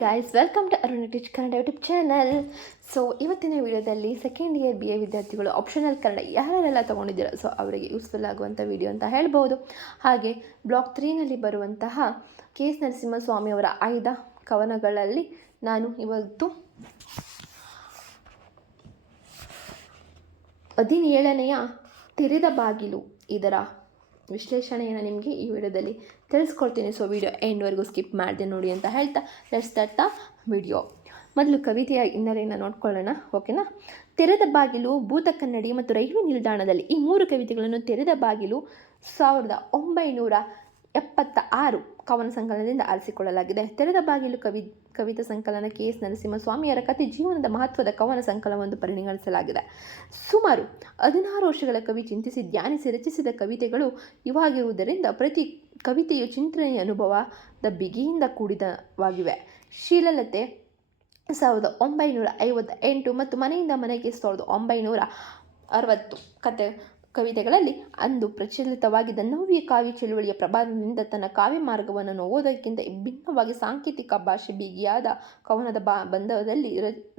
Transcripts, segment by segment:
Guys welcome to Aruna teach Kannada YouTube channel. So ಇವತ್ತಿನ ವಿಡಿಯೋದಲ್ಲಿ second year BA ವಿದ್ಯಾರ್ಥಿಗಳು optional Kannada ಯಾರೆಲ್ಲ ತೊಗೊಂಡಿದ್ದೀರೋ ಸೊ ಅವರಿಗೆ ಯೂಸ್ಫುಲ್ ಆಗುವಂಥ ವಿಡಿಯೋ ಅಂತ ಹೇಳ್ಬೋದು. ಹಾಗೆ ಬ್ಲಾಕ್ 3ನಲ್ಲಿ ಬರುವಂತಹ KS ನರಸಿಂಹಸ್ವಾಮಿ ಅವರ ಆಯ್ದ ಕವನಗಳಲ್ಲಿ ನಾನು ಇವತ್ತು 17ನೆಯ ತೆರೆದ ಬಾಗಿಲು ಇದರ ವಿಶ್ಲೇಷಣೆಯನ್ನು ನಿಮಗೆ ಈ ವಿಡಿಯೋದಲ್ಲಿ ತಿಳಿಸ್ಕೊಡ್ತೀನಿ. ಸೊ ವಿಡಿಯೋ ಎಂಡ್ವರೆಗೂ ಸ್ಕಿಪ್ ಮಾಡಿದೆ ನೋಡಿ ಅಂತ ಹೇಳ್ತಾ ಲೆಟ್ಸ್ ಸ್ಟಾರ್ಟ್ ದ ವಿಡಿಯೋ. ಮೊದಲು ಕವಿತೆಯ ಹಿನ್ನೆಲೆಯನ್ನು ನೋಡ್ಕೊಳ್ಳೋಣ, ಓಕೆನಾ. ತೆರೆದ ಬಾಗಿಲು, ಭೂತ ಕನ್ನಡಿ ಮತ್ತು ರೈಲ್ವೆ ನಿಲ್ದಾಣದಲ್ಲಿ ಈ 3 ಕವಿತೆಗಳನ್ನು ತೆರೆದ ಬಾಗಿಲು 1976 ಕವನ ಸಂಕಲನದಿಂದ ಆರಿಸಿಕೊಳ್ಳಲಾಗಿದೆ. ತೆರೆದ ಬಾಗಿಲು ಕವಿತಾ ಸಂಕಲನ KS ನರಸಿಂಹಸ್ವಾಮಿಯವರ ಕಥೆ ಜೀವನದ ಮಹತ್ವದ ಕವನ ಸಂಕಲನವೆಂದು ಪರಿಗಣಿಸಲಾಗಿದೆ. ಸುಮಾರು 16 ವರ್ಷಗಳ ಕವಿ ಚಿಂತಿಸಿ ಧ್ಯಾನಿಸಿ ರಚಿಸಿದ ಕವಿತೆಗಳು ಇವಾಗಿರುವುದರಿಂದ ಪ್ರತಿ ಕವಿತೆಯು ಚಿಂತನೆಯ ಅನುಭವದ ಬಿಗಿಯಿಂದ ಕೂಡಿದವಾಗಿವೆ. ಶೀಲಲತೆ 1958 ಮತ್ತು ಮನೆಯಿಂದ ಮನೆಗೆ 1960 ಕವಿತೆಗಳಲ್ಲಿ ಅಂದು ಪ್ರಚಲಿತವಾಗಿದ್ದ ನವ್ಯ ಕಾವ್ಯ ಚಳುವಳಿಯ ಪ್ರಭಾವದಿಂದ ತನ್ನ ಕಾವ್ಯ ಮಾರ್ಗವನ್ನು ಓದೋದಕ್ಕಿಂತ ಭಿನ್ನವಾಗಿ ಸಾಂಕೇತಿಕ ಭಾಷೆ ಬಿಗಿಯಾದ ಕವನದ ಬಂಧದಲ್ಲಿ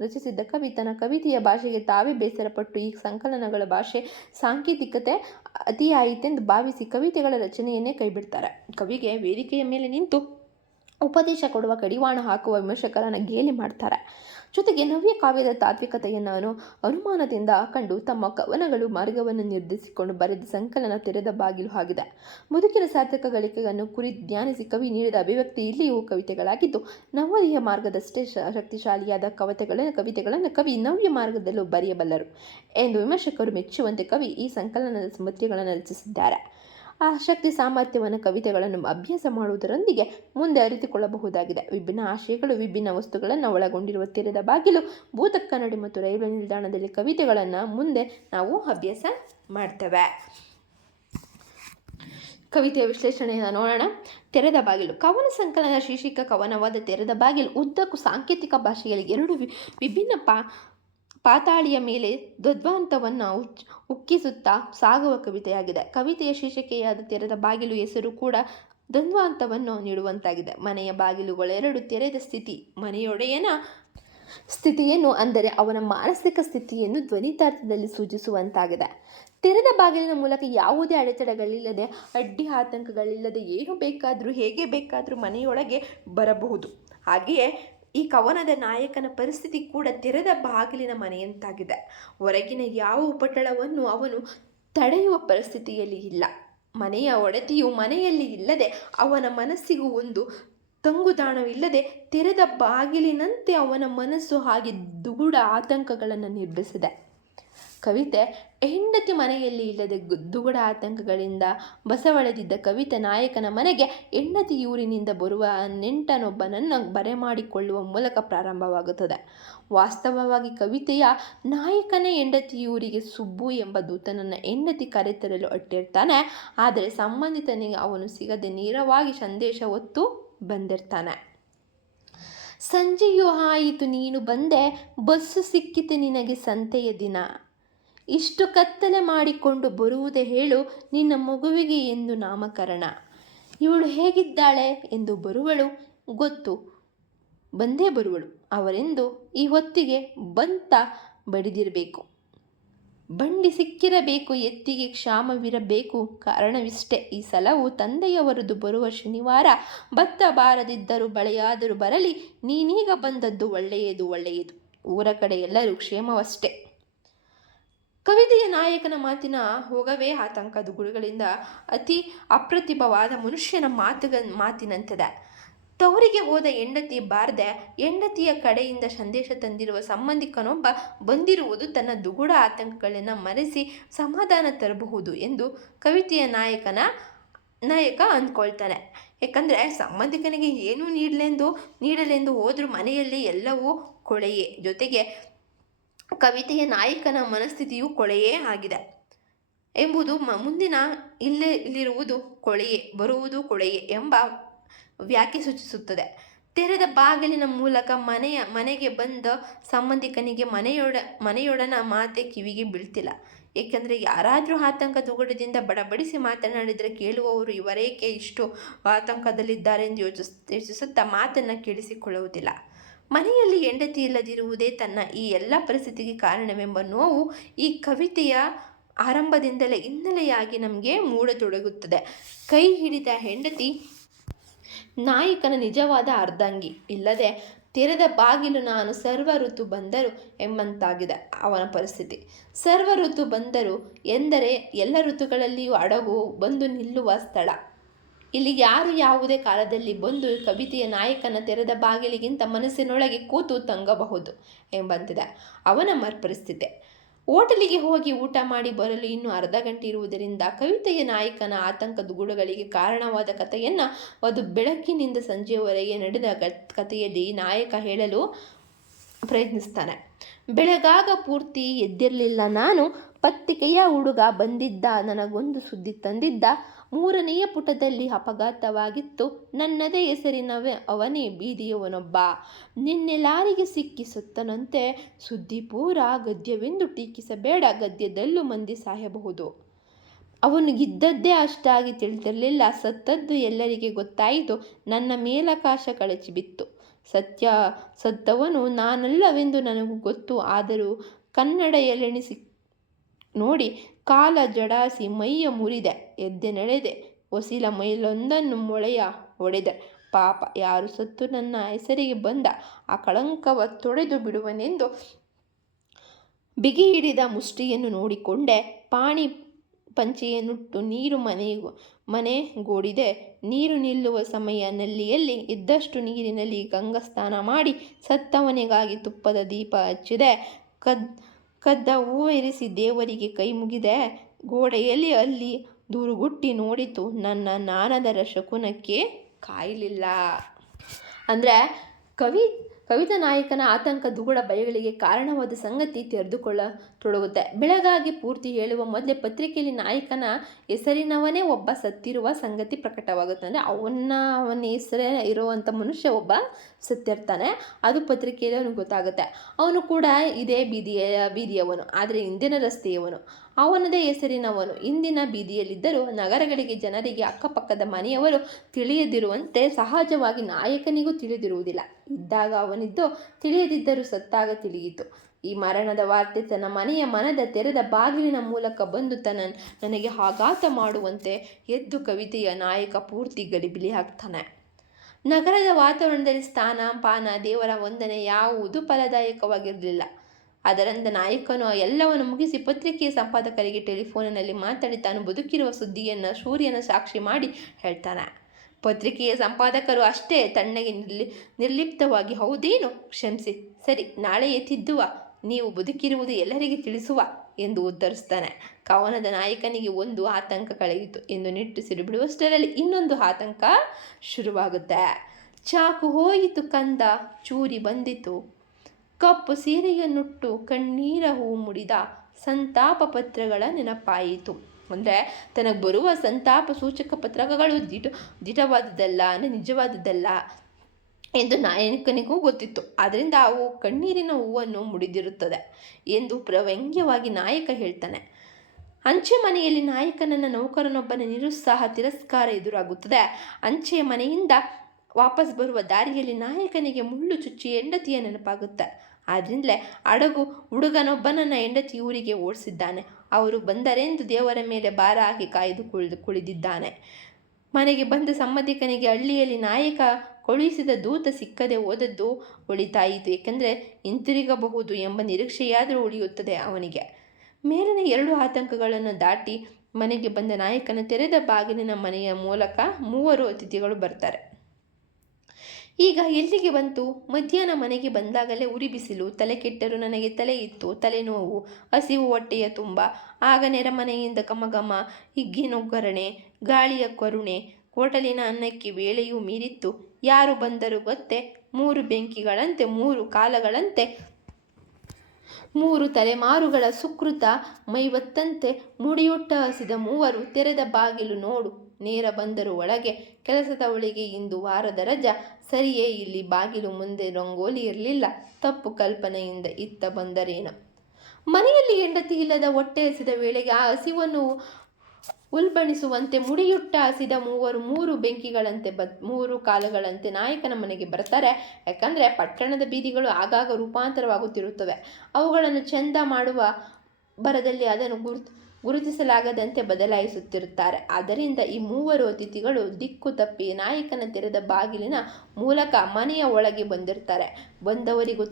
ರಚಿಸಿದ್ದ ಕವಿ ತನ್ನ ಕವಿತೆಯ ಭಾಷೆಗೆ ತಾವೇ ಬೇಸರಪಟ್ಟು ಈ ಸಂಕಲನಗಳ ಭಾಷೆ ಸಾಂಕೇತಿಕತೆ ಅತಿಯಾಯಿತೆಂದು ಭಾವಿಸಿ ಕವಿತೆಗಳ ರಚನೆಯನ್ನೇ ಕೈಬಿಡ್ತಾರೆ. ಕವಿಗೆ ವೇದಿಕೆಯ ಮೇಲೆ ನಿಂತು ಉಪದೇಶ ಕೊಡುವ, ಕಡಿವಾಣ ಹಾಕುವ ವಿಮರ್ಶಕರನ್ನು ಗೇಲಿ ಮಾಡ್ತಾರೆ. ಜೊತೆಗೆ ನವ್ಯ ಕಾವ್ಯದ ತಾತ್ವಿಕತೆಯನ್ನು ಅನುಮಾನದಿಂದ ಕಂಡು ತಮ್ಮ ಕವನಗಳು ಮಾರ್ಗವನ್ನು ನಿರ್ದೇಶಿಸಿಕೊಂಡು ಬರೆದ ಸಂಕಲನ ತೆರೆದ ಬಾಗಿಲು ಆಗಿದೆ. ಬದುಕಿನ ಸಾರ್ಥಕ ಗಳಿಕೆಯನ್ನು ಕುರಿತು ಧ್ಯಾನಿಸಿ ಕವಿ ನೀಡಿದ ಅಭಿವ್ಯಕ್ತಿ ಇಲ್ಲಿಯೂ ಕವಿತೆಗಳಾಗಿದ್ದು, ನವೋದಯ ಮಾರ್ಗದಷ್ಟೇ ಶಕ್ತಿಶಾಲಿಯಾದ ಕವಿತೆಗಳನ್ನು ಕವಿ ನವ್ಯ ಮಾರ್ಗದಲ್ಲೂ ಬರೆಯಬಲ್ಲರು ಎಂದು ವಿಮರ್ಶಕರು ಮೆಚ್ಚುವಂತೆ ಕವಿ ಈ ಸಂಕಲನದ ಸಮೃದ್ಧಿಗಳನ್ನು ರಚಿಸಿದ್ದಾರೆ. ಆ ಶಕ್ತಿ ಸಾಮರ್ಥ್ಯವನ್ನು ಕವಿತೆಗಳನ್ನು ಅಭ್ಯಾಸ ಮಾಡುವುದರೊಂದಿಗೆ ಮುಂದೆ ಅರಿತುಕೊಳ್ಳಬಹುದಾಗಿದೆ. ವಿಭಿನ್ನ ಆಶಯಗಳು, ವಿಭಿನ್ನ ವಸ್ತುಗಳನ್ನು ಒಳಗೊಂಡಿರುವ ತೆರೆದ ಬಾಗಿಲು, ಭೂತ ಕನ್ನಡಿ ಮತ್ತು ರೈಲ್ವೆ ನಿಲ್ದಾಣದಲ್ಲಿ ಕವಿತೆಗಳನ್ನು ಮುಂದೆ ನಾವು ಅಭ್ಯಾಸ ಮಾಡ್ತೇವೆ. ಕವಿತೆಯ ವಿಶ್ಲೇಷಣೆಯನ್ನು ನೋಡೋಣ. ತೆರೆದ ಬಾಗಿಲು ಕವನ ಸಂಕಲನದ ಶೀರ್ಷಿಕ ಕವನವಾದ ತೆರೆದ ಬಾಗಿಲು ಉದ್ದಕ್ಕೂ ಸಾಂಕೇತಿಕ ಭಾಷೆಯಲ್ಲಿ 2 ವಿಭಿನ್ನ ಪಾತಾಳಿಯ ಮೇಲೆ ದ್ವಂದ್ವಾಂತವನ್ನು ಉಕ್ಕಿಸುತ್ತಾ ಸಾಗುವ ಕವಿತೆಯಾಗಿದೆ. ಕವಿತೆಯ ಶೀರ್ಷಿಕೆಯಾದ ತೆರೆದ ಬಾಗಿಲು ಹೆಸರು ಕೂಡ ದ್ವಂದ್ವಾಂತವನ್ನು ನೀಡುವಂತಾಗಿದೆ. ಮನೆಯ ಬಾಗಿಲುಗಳೆರಡು ತೆರೆದ ಸ್ಥಿತಿ, ಮನೆಯೊಡೆಯನ ಸ್ಥಿತಿಯನ್ನು ಅಂದರೆ ಅವನ ಮಾನಸಿಕ ಸ್ಥಿತಿಯನ್ನು ಧ್ವನಿತಾರ್ಥದಲ್ಲಿ ಸೂಚಿಸುವಂತಾಗಿದೆ. ತೆರೆದ ಬಾಗಿಲಿನ ಮೂಲಕ ಯಾವುದೇ ಅಡೆತಡೆಗಳಿಲ್ಲದೆ, ಅಡ್ಡಿ ಆತಂಕಗಳಿಲ್ಲದೆ ಏನು ಬೇಕಾದರೂ ಹೇಗೆ ಬೇಕಾದರೂ ಮನೆಯೊಳಗೆ ಬರಬಹುದು. ಹಾಗೆಯೇ ಈ ಕವನದ ನಾಯಕನ ಪರಿಸ್ಥಿತಿ ಕೂಡ ತೆರೆದ ಬಾಗಿಲಿನ ಮನೆಯಂತಾಗಿದೆ. ಹೊರಗಿನ ಯಾವ ಉಪಟಳವನ್ನು ಅವನು ತಡೆಯುವ ಪರಿಸ್ಥಿತಿಯಲ್ಲಿ ಇಲ್ಲ. ಮನೆಯ ಒಡತಿಯು ಮನೆಯಲ್ಲಿ ಇಲ್ಲದೆ ಅವನ ಮನಸ್ಸಿಗೂ ಒಂದು ತಂಗುದಾಣವಿಲ್ಲದೆ ತೆರೆದ ಬಾಗಿಲಿನಂತೆ ಅವನ ಮನಸ್ಸು ಹಾಗೆ ದುಗುಡ ಆತಂಕಗಳನ್ನು ನಿರ್ಮಿಸಿದೆ. ಕವಿತೆ ಹೆಂಡತಿ ಮನೆಯಲ್ಲಿ ಇಲ್ಲದೆ ದುಗುಡ ಆತಂಕಗಳಿಂದ ಬಸವಳೆದಿದ್ದ ಕವಿತೆ ನಾಯಕನ ಮನೆಗೆ ಹೆಂಡತಿಯೂರಿನಿಂದ ಬರುವ ನೆಂಟನೊಬ್ಬನನ್ನು ಬರೆಮಾಡಿಕೊಳ್ಳುವ ಮೂಲಕ ಪ್ರಾರಂಭವಾಗುತ್ತದೆ. ವಾಸ್ತವವಾಗಿ ಕವಿತೆಯ ನಾಯಕನೇ ಹೆಂಡತಿಯೂರಿಗೆ ಸುಬ್ಬು ಎಂಬ ದೂತನನ್ನು ಹೆಂಡತಿ ಕರೆತರಲು ಹೊಟ್ಟಿರ್ತಾನೆ. ಆದರೆ ಸಂಬಂಧಿತನಿಗೆ ಅವನು ಸಿಗದೆ ನೇರವಾಗಿ ಸಂದೇಶ ಹೊತ್ತು ಬಂದಿರ್ತಾನೆ. ಸಂಜೆಯೂ ಆಯಿತು ನೀನು ಬಂದೆ, ಬಸ್ಸು ಸಿಕ್ಕಿತು ನಿನಗೆ ಸಂತೆಯ ದಿನ, ಇಷ್ಟು ಕತ್ತಲೆ ಮಾಡಿಕೊಂಡು ಬರುವುದೇ ಹೇಳು ನಿನ್ನ ಮಗುವಿಗೆ ಎಂದು ನಾಮಕರಣ. ಇವಳು ಹೇಗಿದ್ದಾಳೆ ಎಂದು ಬರುವಳು ಗೊತ್ತು, ಬಂದೇ ಬರುವಳು ಅವರೆಂದು ಈ ಹೊತ್ತಿಗೆ ಬಂತ ಬಡಿದಿರಬೇಕು, ಬಂಡಿ ಸಿಕ್ಕಿರಬೇಕು, ಎತ್ತಿಗೆ ಕ್ಷಾಮವಿರಬೇಕು. ಕಾರಣವಿಷ್ಟೇ, ಈ ಸಲವು ತಂದೆಯವರದು ಬರುವ ಶನಿವಾರ, ಭತ್ತ ಬಾರದಿದ್ದರೂ ಬಳೆಯಾದರೂ ಬರಲಿ, ನೀನೀಗ ಬಂದದ್ದು ಒಳ್ಳೆಯದು ಒಳ್ಳೆಯದು, ಊರ ಕಡೆ ಎಲ್ಲರೂ ಕ್ಷೇಮವಷ್ಟೇ. ಕವಿತೆಯ ನಾಯಕನ ಮಾತಿನ ಹೋಗವೇ ಆತಂಕ ದುಗುಡಗಳಿಂದ ಅತಿ ಅಪ್ರತಿಭವಾದ ಮನುಷ್ಯನ ಮಾತಿನಂತಿದೆ. ತವರಿಗೆ ಹೋದ ಹೆಂಡತಿ ಬಾರದೆ ಹೆಂಡತಿಯ ಕಡೆಯಿಂದ ಸಂದೇಶ ತಂದಿರುವ ಸಂಬಂಧಿಕನೊಬ್ಬ ಬಂದಿರುವುದು ತನ್ನ ದುಗುಡ ಆತಂಕಗಳನ್ನು ಮರೆಸಿ ಸಮಾಧಾನ ತರಬಹುದು ಎಂದು ಕವಿತೆಯ ನಾಯಕ ಅಂದ್ಕೊಳ್ತಾನೆ. ಯಾಕಂದರೆ ಸಂಬಂಧಿಕನಿಗೆ ಏನೂ ನೀಡಲೆಂದು ಹೋದರೂ ಮನೆಯಲ್ಲಿ ಎಲ್ಲವೂ ಕೊಳೆಯೇ, ಜೊತೆಗೆ ಕವಿತೆಯ ನಾಯಕನ ಮನಸ್ಥಿತಿಯು ಕೊಳೆಯೇ ಆಗಿದೆ ಎಂಬುದು ಮುಂದಿನ ಇಲ್ಲಿರುವುದು ಕೊಳೆಯೇ, ಬರುವುದು ಕೊಳೆಯೇ ಎಂಬ ವ್ಯಾಖ್ಯೆ ಸೂಚಿಸುತ್ತದೆ. ತೆರೆದ ಬಾಗಿಲಿನ ಮೂಲಕ ಮನೆಗೆ ಬಂದ ಸಂಬಂಧಿಕನಿಗೆ ಮನೆಯೊಡನ ಮಾತೆ ಕಿವಿಗೆ ಬೀಳ್ತಿಲ್ಲ. ಏಕೆಂದರೆ ಯಾರಾದರೂ ಆತಂಕ ದುಗುಡದಿಂದ ಬಡಬಡಿಸಿ ಮಾತನಾಡಿದರೆ ಕೇಳುವವರು ಇವರೇಕೆ ಇಷ್ಟು ಆತಂಕದಲ್ಲಿದ್ದಾರೆ ಎಂದು ಯೋಚಿಸುತ್ತಾ ಮಾತನ್ನು ಕೇಳಿಸಿಕೊಳ್ಳುವುದಿಲ್ಲ. ಮನೆಯಲ್ಲಿ ಹೆಂಡತಿ ಇಲ್ಲದಿರುವುದೇ ತನ್ನ ಈ ಎಲ್ಲ ಪರಿಸ್ಥಿತಿಗೆ ಕಾರಣವೆಂಬ ನೋವು ಈ ಕವಿತೆಯ ಆರಂಭದಿಂದಲೇ ಹಿನ್ನೆಲೆಯಾಗಿ ನಮಗೆ ಮೂಡತೊಡಗುತ್ತದೆ. ಕೈ ಹಿಡಿದ ಹೆಂಡತಿ ನಾಯಕನ ನಿಜವಾದ ಅರ್ಧಾಂಗಿ ಇಲ್ಲದೆ ತೆರೆದ ಬಾಗಿಲು ನಾನು ಸರ್ವ ಋತು ಬಂದರು ಎಂಬಂತಾಗಿದೆ ಅವನ ಪರಿಸ್ಥಿತಿ. ಸರ್ವ ಋತು ಬಂದರು ಎಂದರೆ ಎಲ್ಲ ಋತುಗಳಲ್ಲಿಯೂ ಹಡಗು ಬಂದು ನಿಲ್ಲುವ ಸ್ಥಳ. ಇಲ್ಲಿ ಯಾರು ಯಾವುದೇ ಕಾಲದಲ್ಲಿ ಬಂದು ಕವಿತೆಯ ನಾಯಕನ ತೆರೆದ ಬಾಗಿಲಿಗಿಂತ ಮನಸ್ಸಿನೊಳಗೆ ಕೂತು ತಂಗಬಹುದು ಎಂಬಂತಿದೆ ಅವನ ಪರಿಸ್ಥಿತಿ. ಹೋಟೆಲಿಗೆ ಹೋಗಿ ಊಟ ಮಾಡಿ ಬರಲು ಇನ್ನೂ ಅರ್ಧ ಗಂಟೆ ಇರುವುದರಿಂದ ಕವಿತೆಯ ನಾಯಕನ ಆತಂಕ ದುಗುಡಗಳಿಗೆ ಕಾರಣವಾದ ಕಥೆಯನ್ನು ಅದು ಬೆಳಕಿನಿಂದ ಸಂಜೆಯವರೆಗೆ ನಡೆದ ಕಥೆಯಲ್ಲಿ ನಾಯಕ ಹೇಳಲು ಪ್ರಯತ್ನಿಸ್ತಾನೆ. ಬೆಳಗಾಗ ಪೂರ್ತಿ ಎದ್ದಿರಲಿಲ್ಲ ನಾನು, ಪತ್ರಿಕೆಯ ಹುಡುಗ ಬಂದಿದ್ದ, ನನಗೊಂದು ಸುದ್ದಿ ತಂದಿದ್ದ. 3ನೆಯ ಪುಟದಲ್ಲಿ ಅಪಘಾತವಾಗಿತ್ತು, ನನ್ನದೇ ಹೆಸರಿನವೇ ಅವನೇ ಬೀದಿಯವನೊಬ್ಬ. ನಿನ್ನೆ ಲಾರಿಗೆ ಸಿಕ್ಕಿ ಸತ್ತನಂತೆ. ಸುದ್ದಿ ಪೂರ ಗದ್ಯವೆಂದು ಟೀಕಿಸಬೇಡ, ಗದ್ಯದಲ್ಲೂ ಮಂದಿ ಸಾಯಬಹುದು. ಅವನಿಗಿದ್ದದ್ದೇ ಅಷ್ಟಾಗಿ ತಿಳಿದಿರಲಿಲ್ಲ. ಸತ್ತದ್ದು ಎಲ್ಲರಿಗೆ ಗೊತ್ತಾಯಿತು. ನನ್ನ ಮೇಲಾಕಾಶ ಕಳಚಿ ಬಿತ್ತು. ಸತ್ತವನು ನಾನಲ್ಲವೆಂದು ನನಗೂ ಗೊತ್ತು. ಆದರೂ ಕನ್ನಡಿಯಲ್ಲೆಣಿಸಿ ನೋಡಿ ಕಾಲ ಜಡಾಸಿ ಮೈಯ ಮುರಿದೆ, ಎದ್ದೆ ನಡೆದೆ, ಹೊಸಿಲ ಮೈಲೊಂದನ್ನು ಮೊಳೆಯ ಹೊಡೆದೆ. ಪಾಪ, ಯಾರು ಸತ್ತು ನನ್ನ ಹೆಸರಿಗೆ ಬಂದ ಆ ಕಳಂಕವ ತೊಡೆದು ಬಿಡುವನೆಂದು ಬಿಗಿ ಹಿಡಿದ ಮುಷ್ಟಿಯನ್ನು ನೋಡಿಕೊಂಡೆ. ಪಾಣಿ ಪಂಚೆಯನ್ನುಟ್ಟು ನೀರು ಮನೆಗೂಡಿದೆ. ನೀರು ನಿಲ್ಲುವ ಸಮಯ ನಲ್ಲಿಯಲ್ಲಿ ಇದ್ದಷ್ಟು ನೀರಿನಲ್ಲಿ ಗಂಗಾ ಸ್ನಾನ ಮಾಡಿ ಸತ್ತವನಿಗಾಗಿ ತುಪ್ಪದ ದೀಪ ಹಚ್ಚಿದೆ. ಕದ್ದ ಹೂವಿರಿಸಿ ದೇವರಿಗೆ ಕೈ ಮುಗಿದೆ. ಗೋಡೆಯಲ್ಲಿ ಅಲ್ಲಿ ದೂರುಗುಟ್ಟಿ ನೋಡಿತು, ನನ್ನ ನಾನದರ ಶಕುನಕ್ಕೆ ಕಾಯಲಿಲ್ಲ. ಅಂದರೆ ಕವಿತಾ ನಾಯಕನ ಆತಂಕ ದುಗುಡ ಭಯಗಳಿಗೆ ಕಾರಣವಾದ ಸಂಗತಿ ತೆರೆದುಕೊಳ್ಳತೊಡಗುತ್ತೆ. ಬೆಳಗಾಗಿ ಪೂರ್ತಿ ಹೇಳುವ ಮೊದಲೇ ಪತ್ರಿಕೆಯಲ್ಲಿ ನಾಯಕನ ಹೆಸರಿನವನೇ ಒಬ್ಬ ಸತ್ತಿರುವ ಸಂಗತಿ ಪ್ರಕಟವಾಗುತ್ತೆ. ಅಂದರೆ ಅವನ ಹೆಸರೇ ಇರುವಂಥ ಮನುಷ್ಯ ಒಬ್ಬ ಸತ್ತಿರ್ತಾನೆ. ಅದು ಪತ್ರಿಕೆಯಲ್ಲಿ ಅವನಿಗೆ ಗೊತ್ತಾಗುತ್ತೆ. ಅವನು ಕೂಡ ಇದೇ ಬೀದಿಯವನು, ಆದರೆ ಇಂದಿನ ರಸ್ತೆಯವನು. ಅವನದೇ ಹೆಸರಿನವನು ಇಂದಿನ ಬೀದಿಯಲ್ಲಿದ್ದರೂ ನಗರಗಳಿಗೆ ಜನರಿಗೆ ಅಕ್ಕಪಕ್ಕದ ಮನೆಯವರು ತಿಳಿಯದಿರುವಂತೆ ಸಹಜವಾಗಿ ನಾಯಕನಿಗೂ ತಿಳಿದಿರುವುದಿಲ್ಲ. ಇದ್ದಾಗ ಅವನಿದ್ದು, ತಿಳಿಯದಿದ್ದರೂ ಸತ್ತಾಗ ತಿಳಿಯಿತು. ಈ ಮರಣದ ವಾರ್ತೆ ತನ್ನ ಮನೆಯ ಮನದ ತೆರೆದ ಬಾಗಿಲಿನ ಮೂಲಕ ಬಂದು ನನಗೆ ಆಘಾತ ಮಾಡುವಂತೆ ಎದ್ದು ಕವಿತೆಯ ನಾಯಕ ಪೂರ್ತಿ ಗಲಿಬಿಲಿ ಆಗ್ತಾನೆ. ನಗರದ ವಾತಾವರಣದಲ್ಲಿ ಸ್ನಾನ ಪಾನ ದೇವರ ವಂದನೆ ಯಾವುದೂ ಫಲದಾಯಕವಾಗಿರಲಿಲ್ಲ. ಅದರಿಂದ ನಾಯಕನು ಎಲ್ಲವನ್ನು ಮುಗಿಸಿ ಪತ್ರಿಕೆಯ ಸಂಪಾದಕರಿಗೆ ಟೆಲಿಫೋನಿನಲ್ಲಿ ಮಾತಾಡಿ ತಾನು ಬದುಕಿರುವ ಸುದ್ದಿಯನ್ನು ಸೂರ್ಯನ ಸಾಕ್ಷಿ ಮಾಡಿ ಹೇಳ್ತಾನೆ. ಪತ್ರಿಕೆಯ ಸಂಪಾದಕರು ಅಷ್ಟೇ ತಣ್ಣಗೆ ನಿರ್ಲಿಪ್ತವಾಗಿ, ಹೌದೇನು, ಕ್ಷಮಿಸಿ, ಸರಿ, ನಾಳೆ ಎತ್ತಿದ್ದುವ, ನೀವು ಬದುಕಿರುವುದು ಎಲ್ಲರಿಗೆ ತಿಳಿಸುವ ಎಂದು ಉತ್ತರಿಸ್ತಾನೆ. ಕವನದ ನಾಯಕನಿಗೆ ಒಂದು ಆತಂಕ ಕಳೆಯಿತು ಎಂದು ನಿಟ್ಟುಸಿರು ಬಿಡುವಷ್ಟರಲ್ಲಿ ಇನ್ನೊಂದು ಆತಂಕ ಶುರುವಾಗುತ್ತೆ. ಚಾಕು ಹೋಯಿತು ಕಂದ, ಚೂರಿ ಬಂದಿತು, ಕಪ್ಪು ಸೀರೆಯನ್ನುಟ್ಟು ಕಣ್ಣೀರ ಹೂ ಮುಡಿದ, ಸಂತಾಪ ಪತ್ರಗಳ ನೆನಪಾಯಿತು. ಅಂದರೆ ತನಗೆ ಬರುವ ಸಂತಾಪ ಸೂಚಕ ಪತ್ರಗಳು ದಿಟವಾದದ್ದಲ್ಲ, ನಿಜವಾದದ್ದಲ್ಲ ಎಂದು ನಾಯಕನಿಗೂ ಗೊತ್ತಿತ್ತು. ಆದ್ದರಿಂದ ಅವು ಕಣ್ಣೀರಿನ ಹೂವನ್ನು ಮುಡಿದಿರುತ್ತದೆ ಎಂದು ವ್ಯಂಗ್ಯವಾಗಿ ನಾಯಕ ಹೇಳ್ತಾನೆ. ಅಂಚೆ ಮನೆಯಲ್ಲಿ ನಾಯಕನನ್ನ ನೌಕರನೊಬ್ಬನ ನಿರುತ್ಸಾಹ ತಿರಸ್ಕಾರ ಎದುರಾಗುತ್ತದೆ. ಅಂಚೆಯ ಮನೆಯಿಂದ ವಾಪಸ್ ಬರುವ ದಾರಿಯಲ್ಲಿ ನಾಯಕನಿಗೆ ಮುಳ್ಳು ಚುಚ್ಚಿ ಹೆಂಡತಿಯ ನೆನಪಾಗುತ್ತೆ. ಆದ್ದರಿಂದಲೇ ಹಡಗು ಹುಡುಗನೊಬ್ಬನನ್ನ ಹೆಂಡತಿ ಊರಿಗೆ ಓಡಿಸಿದ್ದಾನೆ. ಅವರು ಬಂದರೆಂದು ದೇವರ ಮೇಲೆ ಭಾರ ಹಾಕಿ ಕಾಯ್ದು ಕುಳಿದಿದ್ದಾನೆ. ಮನೆಗೆ ಬಂದ ಸಂಬಂಧಿಕನಿಗೆ ಹಳ್ಳಿಯಲ್ಲಿ ನಾಯಕ ಕಳುಹಿಸಿದ ದೂತ ಸಿಕ್ಕದೆ ಹೋದದ್ದು ಒಳಿತಾಯಿತು. ಏಕೆಂದರೆ ಹಿಂತಿರುಗಬಹುದು ಎಂಬ ನಿರೀಕ್ಷೆಯಾದರೂ ಉಳಿಯುತ್ತದೆ ಅವನಿಗೆ. ಮೇಲಿನ 2 ಆತಂಕಗಳನ್ನು ದಾಟಿ ಮನೆಗೆ ಬಂದ ನಾಯಕನ ತೆರೆದ ಬಾಗಿಲಿನ ಮನೆಯ ಮೂಲಕ 3 ಅತಿಥಿಗಳು ಬರ್ತಾರೆ. ಈಗ ಎಲ್ಲಿಗೆ ಬಂತು? ಮಧ್ಯಾಹ್ನ ಮನೆಗೆ ಬಂದಾಗಲೇ ಉರಿ ಬಿಸಿಲು, ತಲೆ ಕೆಟ್ಟರೂ ನನಗೆ ತಲೆ ಇತ್ತು, ತಲೆನೋವು, ಹಸಿವು ಹೊಟ್ಟೆಯ ತುಂಬ. ಆಗ ನೆರೆಮನೆಯಿಂದ ಘಮಘಮ, ಹಿಗ್ಗಿನೊಗ್ಗರಣೆ, ಗಾಳಿಯ ಕರುಣೆ. ಹೋಟೆಲಿನ ಅನ್ನಕ್ಕೆ ವೇಳೆಯೂ ಮೀರಿತ್ತು. ಯಾರು ಬಂದರೂ ಗೊತ್ತೇ? 3 ಬೆಂಕಿಗಳಂತೆ, 3 ಕಾಲಗಳಂತೆ, 3 ತಲೆಮಾರುಗಳ ಸುಕೃತ ಮೈವತ್ತಂತೆ ಮುಡಿಯುಟ್ಟ ಹಸಿದ 3. ತೆರೆದ ಬಾಗಿಲು ನೋಡು, ನೇರ ಬಂದರು ಒಳಗೆ. ಕೆಲಸದವಳಿಗೆ ಇಂದು ವಾರದ ರಜಾ. ಸರಿಯೇ, ಇಲ್ಲಿ ಬಾಗಿಲು ಮುಂದೆ ರಂಗೋಲಿ ಇರಲಿಲ್ಲ. ತಪ್ಪು ಕಲ್ಪನೆಯಿಂದ ಇತ್ತ ಬಂದರೇನು? ಮನೆಯಲ್ಲಿ ಹೆಂಡತಿ ಇಲ್ಲದ ಹೊಟ್ಟೆ ಹಸಿದ ವೇಳೆಗೆ ಆ ಹಸಿವನ್ನು ಉಲ್ಬಣಿಸುವಂತೆ ಮುಡಿಯುಟ್ಟ ಹಸಿದ ಮೂವರು ಮೂರು ಬೆಂಕಿಗಳಂತೆ ಮೂರು ಕಾಲಗಳಂತೆ ನಾಯಕನ ಮನೆಗೆ ಬರ್ತಾರೆ. ಯಾಕಂದರೆ ಪಟ್ಟಣದ ಬೀದಿಗಳು ಆಗಾಗ ರೂಪಾಂತರವಾಗುತ್ತಿರುತ್ತವೆ. ಅವುಗಳನ್ನು ಚೆಂದ ಮಾಡುವ ಬರದಲ್ಲಿ ಅದನ್ನು ಗುರುತಿಸಲಾಗದಂತೆ ಬದಲಾಯಿಸುತ್ತಿರುತ್ತಾರೆ. ಆದ್ದರಿಂದ ಈ ಮೂವರು ಅತಿಥಿಗಳು ದಿಕ್ಕು ತಪ್ಪಿ ನಾಯಕನ ತೆರೆದ ಬಾಗಿಲಿನ ಮೂಲಕ ಮನೆಯ ಒಳಗೆ ಬಂದಿರ್ತಾರೆ. ಬಂದವರಿಗೂ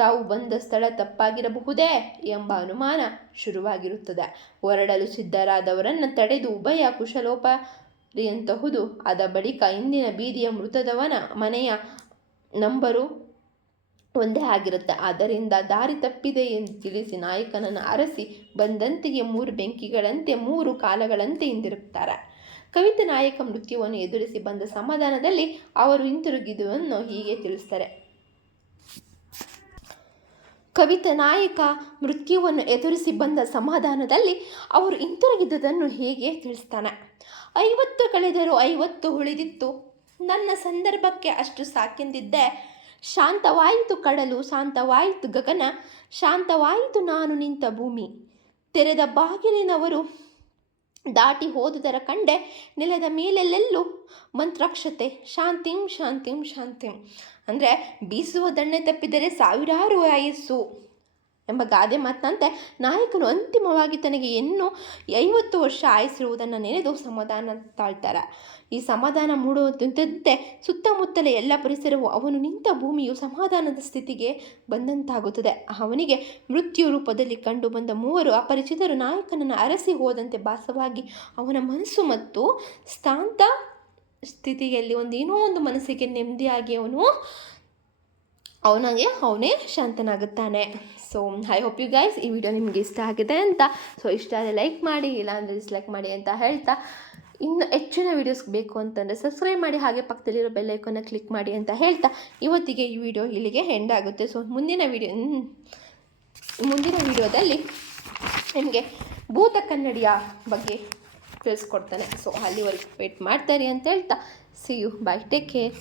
ತಾವು ಬಂದ ಸ್ಥಳ ತಪ್ಪಾಗಿರಬಹುದೇ ಎಂಬ ಅನುಮಾನ ಶುರುವಾಗಿರುತ್ತದೆ. ಹೊರಡಲು ಸಿದ್ಧರಾದವರನ್ನು ತಡೆದು ಉಭಯ ಕುಶಲೋಪರಿಯಂತಹುದು. ಅದ ಬಳಿಕ ಇಂದಿನ ಬೀದಿಯ ಮೃತದವನ ಮನೆಯ ನಂಬರು ಒಂದೇ ಆಗಿರುತ್ತೆ. ಆದ್ದರಿಂದ ದಾರಿ ತಪ್ಪಿದೆ ಎಂದು ತಿಳಿಸಿ ನಾಯಕನನ್ನು ಅರಸಿ ಬಂದಂತೆಯೇ ಮೂರು ಬೆಂಕಿಗಳಂತೆ ಮೂರು ಕಾಲಗಳಂತೆ ಹಿಂದಿರುತ್ತಾರೆ. ಕವಿತೆ ನಾಯಕ ಮೃತ್ಯುವನ್ನು ಎದುರಿಸಿ ಬಂದ ಸಮಾಧಾನದಲ್ಲಿ ಅವರು ಹಿಂತಿರುಗಿದುವನ್ನು ಹೀಗೆ ತಿಳಿಸ್ತಾರೆ. ಕವಿತೆ ನಾಯಕ ಮೃತ್ಯುವನ್ನು ಎದುರಿಸಿ ಬಂದ ಸಮಾಧಾನದಲ್ಲಿ ಅವರು ಹಿಂತಿರುಗಿದುದನ್ನು ಹೇಗೆ ತಿಳಿಸ್ತಾನೆ. 50 ಕಳೆದರೂ 50 ಉಳಿದಿತ್ತು, ನನ್ನ ಸಂದರ್ಭಕ್ಕೆ ಅಷ್ಟು ಸಾಕೆಂದಿದ್ದೆ. ಶಾಂತವಾಯಿತು ಕಡಲು, ಶಾಂತವಾಯಿತು ಗಗನ, ಶಾಂತವಾಯಿತು ನಾನು ನಿಂತ ಭೂಮಿ. ತೆರೆದ ಬಾಗಿಲಿನವರು ದಾಟಿ ಹೋದುದರ ಕಂಡೆ, ನೆಲದ ಮೇಲೆಲ್ಲೆಲ್ಲೂ ಮಂತ್ರಾಕ್ಷತೆ. ಶಾಂತಿಂ ಶಾಂತಿಂ ಶಾಂತಿಂ ಅಂದರೆ ಬೀಸುವ ದಣ್ಣೆ ತಪ್ಪಿದರೆ ಸಾವಿರಾರು ಆಯಸ್ಸು ಎಂಬ ಗಾದೆ ಮಾತಂತೆ ನಾಯಕನು ಅಂತಿಮವಾಗಿ ತನಗೆ 50 ವರ್ಷ ಆಯಸ್ಸಿರುವುದನ್ನು ನೆನೆದು ಸಮಾಧಾನ ತಾಳ್ತಾರೆ. ಈ ಸಮಾಧಾನ ಮೂಡುವಂತೆ ಸುತ್ತಮುತ್ತಲ ಎಲ್ಲ ಪರಿಸರವು ಅವನು ನಿಂತ ಭೂಮಿಯು ಸಮಾಧಾನದ ಸ್ಥಿತಿಗೆ ಬಂದಂತಾಗುತ್ತದೆ. ಅವನಿಗೆ ಮೃತ್ಯು ರೂಪದಲ್ಲಿ ಕಂಡು ಬಂದ ಮೂವರು ಅಪರಿಚಿತರು ನಾಯಕನನ್ನು ಅರಸಿ ಹೋದಂತೆ ಭಾಸವಾಗಿ ಅವನ ಮನಸ್ಸು ಮತ್ತು ಶಾಂತ ಸ್ಥಿತಿಯಲ್ಲಿ ಏನೋ ಒಂದು ಮನಸ್ಸಿಗೆ ನೆಮ್ಮದಿಯಾಗಿ ಅವನೇ ಶಾಂತನಾಗುತ್ತಾನೆ. So I hope you guys ಈ ವಿಡಿಯೋ ನಿಮಗೆ ಇಷ್ಟ ಆಗಿದೆ ಅಂತ. ಸೊ ಇಷ್ಟ ಆದರೆ ಲೈಕ್ ಮಾಡಿ, ಇಲ್ಲಾಂದರೆ ಡಿಸ್ಲೈಕ್ ಮಾಡಿ ಅಂತ ಹೇಳ್ತಾ, ಇನ್ನು ಹೆಚ್ಚಿನ ವೀಡಿಯೋಸ್ ಬೇಕು ಅಂತಂದರೆ ಸಬ್ಸ್ಕ್ರೈಬ್ ಮಾಡಿ, ಹಾಗೆ ಪಕ್ಕದಲ್ಲಿರೋ ಬೆಲ್ ಐಕಾನ್ನ ಕ್ಲಿಕ್ ಮಾಡಿ ಅಂತ ಹೇಳ್ತಾ ಇವತ್ತಿಗೆ ಈ ವಿಡಿಯೋ ಇಲ್ಲಿಗೆ ಎಂಡ್ ಆಗುತ್ತೆ. ಸೊ ಮುಂದಿನ ವಿಡಿಯೋದಲ್ಲಿ ನಿಮಗೆ ಭೂತ ಕನ್ನಡಿಯ ಬಗ್ಗೆ ತಿಳಿಸ್ಕೊಡ್ತಾನೆ. ಸೊ ಅಲ್ಲಿವರೆಗೂ ವೇಟ್ ಮಾಡ್ತಾರೆ ಅಂತ ಹೇಳ್ತಾ see you, bye, take care.